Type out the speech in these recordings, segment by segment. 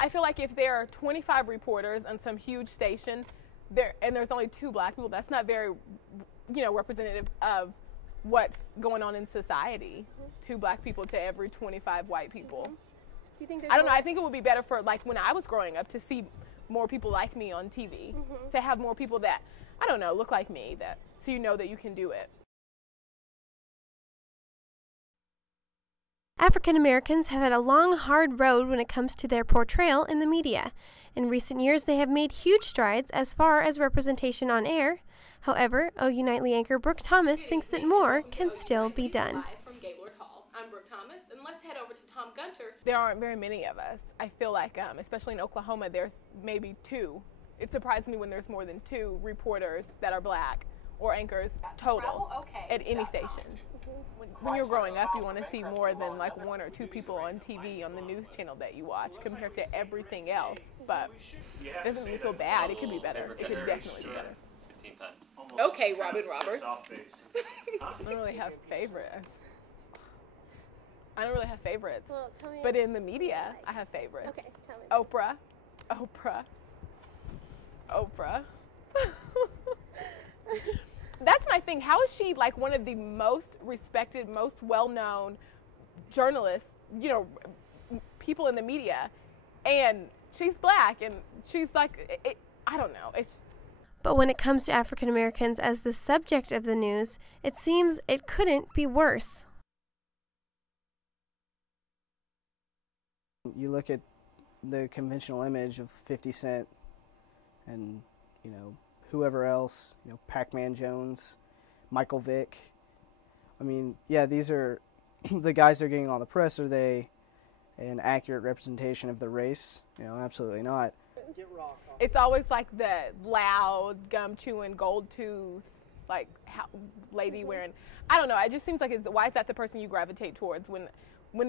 I feel like if there are 25 reporters on some huge station, and there's only 2 black people, that's not very, representative of what's going on in society. 2 black people to every 25 white people. Do you think I don't know. I think it would be better for, like, when I was growing up to see more people like me on TV, to have more people that, I don't know, look like me, so you know that you can do it. African Americans have had a long, hard road when it comes to their portrayal in the media. In recent years, they have made huge strides as far as representation on air. However, OU Nightly anchor Brooke Thomas thinks that more can still be done. I'm Brooke Thomas, and let's head over to Tom Gunter. There aren't very many of us. I feel like, especially in Oklahoma, there's maybe 2. It surprised me when there's more than 2 reporters that are black or anchors total at any station. When you're growing up, you want to see more than like 1 or 2 people on TV on the news channel that you watch compared to everything else. But it doesn't make me feel bad. It could be better. It could definitely be better. Okay, Robin Roberts. I don't really have favorites. Well, tell me. But in the media, I have favorites. Okay, tell me. Oprah. That's my thing. How is she like one of the most respected, most well-known journalists, people in the media, and she's black, and she's like, I don't know. But when it comes to African Americans as the subject of the news, it seems it couldn't be worse. You look at the conventional image of 50 Cent and, whoever else, Pac-Man Jones, Michael Vick. I mean, yeah, these are the guys they're getting on the press. Are they an accurate representation of the race? Absolutely not. It's always like the loud, gum-chewing, gold tooth, like lady wearing, I don't know, it just seems like why is that the person you gravitate towards when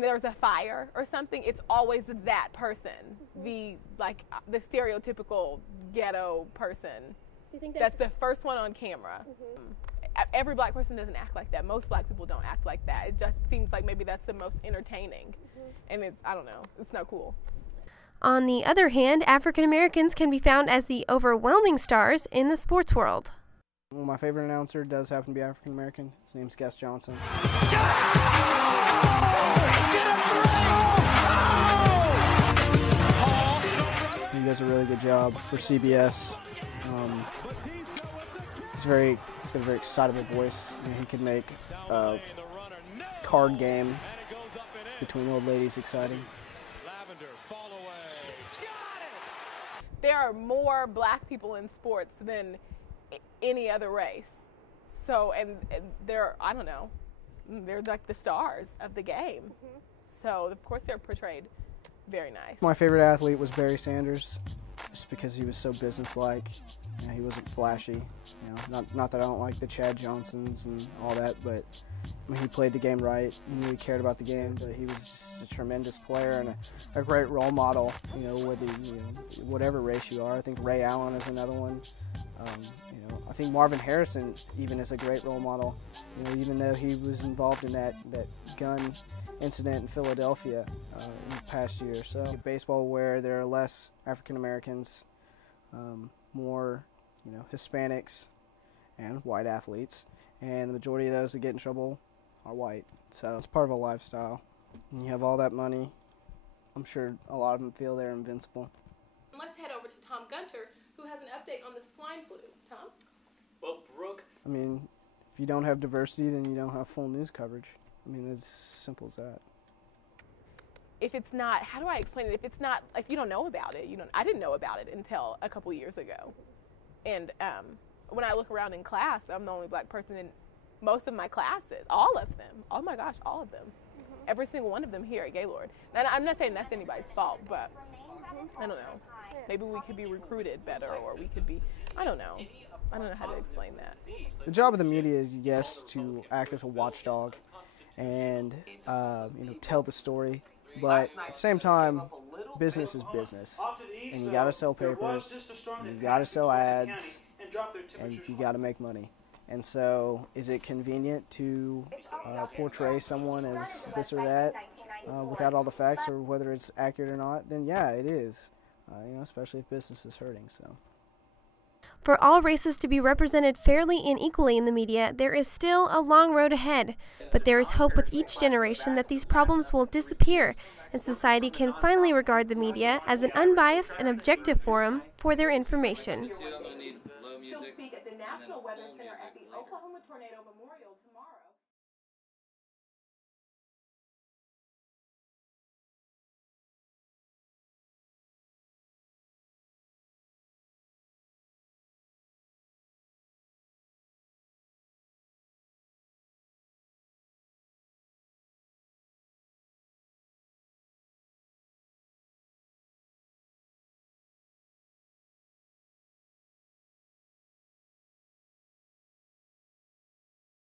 there's a fire or something? It's always that person, the stereotypical ghetto person. Do you think that's the first one on camera? Every black person doesn't act like that. Most black people don't act like that. It just seems like maybe that's the most entertaining, and I don't know, it's not cool. On the other hand, African Americans can be found as the overwhelming stars in the sports world. Well, my favorite announcer does happen to be African American. His name's Gus Johnson. He does a really good job for CBS. He's got a very excitable voice. He could make a card game between old ladies exciting. There are more black people in sports than any other race. So, and they're, I don't know, they're like the stars of the game. So, of course, they're portrayed very nice. My favorite athlete was Barry Sanders, just because he was so businesslike. He wasn't flashy. Not that I don't like the Chad Johnsons and all that, but he played the game right. He knew he cared about the game, but he was just a tremendous player and a great role model. Whether whatever race you are. I think Ray Allen is another one. I think Marvin Harrison even is a great role model. Even though he was involved in that gun incident in Philadelphia in the past year. So baseball, where there are less African Americans, more Hispanics and white athletes, and the majority of those that get in trouble are white. So it's part of a lifestyle. When you have all that money, I'm sure a lot of them feel they're invincible. Let's head over to Tom Gunter, who has an update on the swine flu. Tom? Well, Brooke. I mean, if you don't have diversity, then you don't have full news coverage. I mean, it's as simple as that. If it's not, how do I explain it? If you don't know about it, I didn't know about it until a couple years ago. And when I look around in class, I'm the only black person in most of my classes. All of them. Oh my gosh, all of them. Every single one of them here at Gaylord. And I'm not saying that's anybody's fault, but I don't know. Maybe we could be recruited better, or we could be, I don't know. I don't know how to explain that. The job of the media is, yes, to act as a watchdog and, tell the story. But at the same time, business is business. And you got to sell papers, and you got to sell ads, and you got to make money. And so, is it convenient to portray someone as this or that? without all the facts, or whether it's accurate or not, then yeah, it is. Especially if business is hurting. So. For all races to be represented fairly and equally in the media, there is still a long road ahead. But there is hope with each generation that these problems will disappear, and society can finally regard the media as an unbiased and objective forum for their information. She'll speak at the National Weather Center.